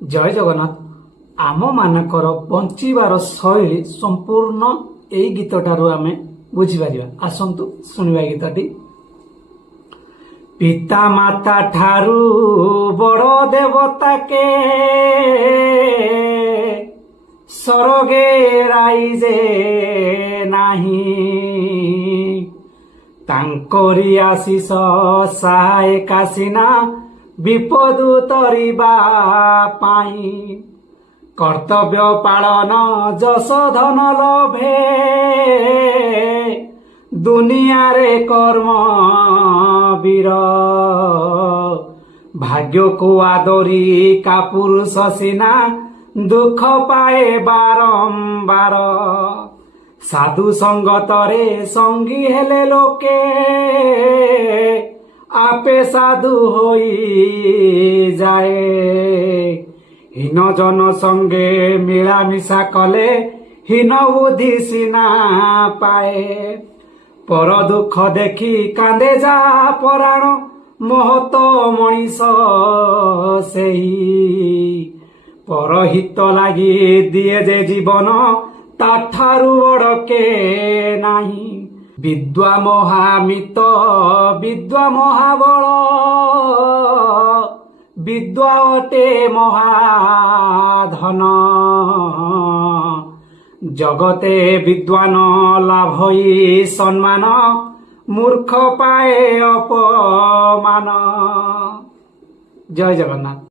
ଜୟ ଜଗନ୍ନାଥ। ଆମ ମାନଙ୍କର ବଞ୍ଚିବାର ଶୈଳୀ ସମ୍ପୂର୍ଣ୍ଣ ଏଇ ଗୀତଟାରୁ ଆମେ ବୁଝିପାରିବା। ଆସନ୍ତୁ ଶୁଣିବା ଗୀତଟି। ପିତା ମାତା ଠାରୁ ବଡ଼ ଦେବତା କେ ସରଗେ ରାଇଜେ ନାହିଁ, ତାଙ୍କରି ଆଶିଷ ସହାୟ କାସିନା ବିପଦ ତରିବା ପାଇଁ। କର୍ତ୍ତବ୍ୟ ପାଳନ ଯଶ ଧନ ଲୋଭେ ଦୁନିଆରେ କର୍ମ ବୀର, ଭାଗ୍ୟକୁ ଆଦରି କାପୁରୁଷ ସିନା ଦୁଃଖ ପାଏ ବାରମ୍ବାର। ସାଧୁ ସଙ୍ଗତରେ ସଙ୍ଗୀ ହେଲେ ଲୋକେ ଆପେ ସାଧୁ ହୋଇଯାଏ। ହୀନ ଜନ ସଙ୍ଗେ ମିଳାମିଶା କଲେ ହୀନ ବୁଦ୍ଧି ସିନା ପାଏ। ପର ଦୁଃଖ ଦେଖି କାନ୍ଦେ ଯା ପରାଣ, ମହତ ମଣିଷ ସେହି। ପରହିତ ଲାଗି ଦିଏ ଯେ ଜୀବନ, ତାଠାରୁ ବଡ଼ କେ ନାହିଁ। ବିଦ୍ୟା ମହାମିତ ବିଦ୍ୟା ମହାବଳ, ବିଦ୍ୟା ଅଟେ ମହାଧନ। ଜଗତେ ବିଦ୍ୱାନ ଲାଭଇ ସମ୍ମାନ, ମୂର୍ଖ ପାଏ ଅପମାନ। ଜୟ ଜଗନ୍ନାଥ।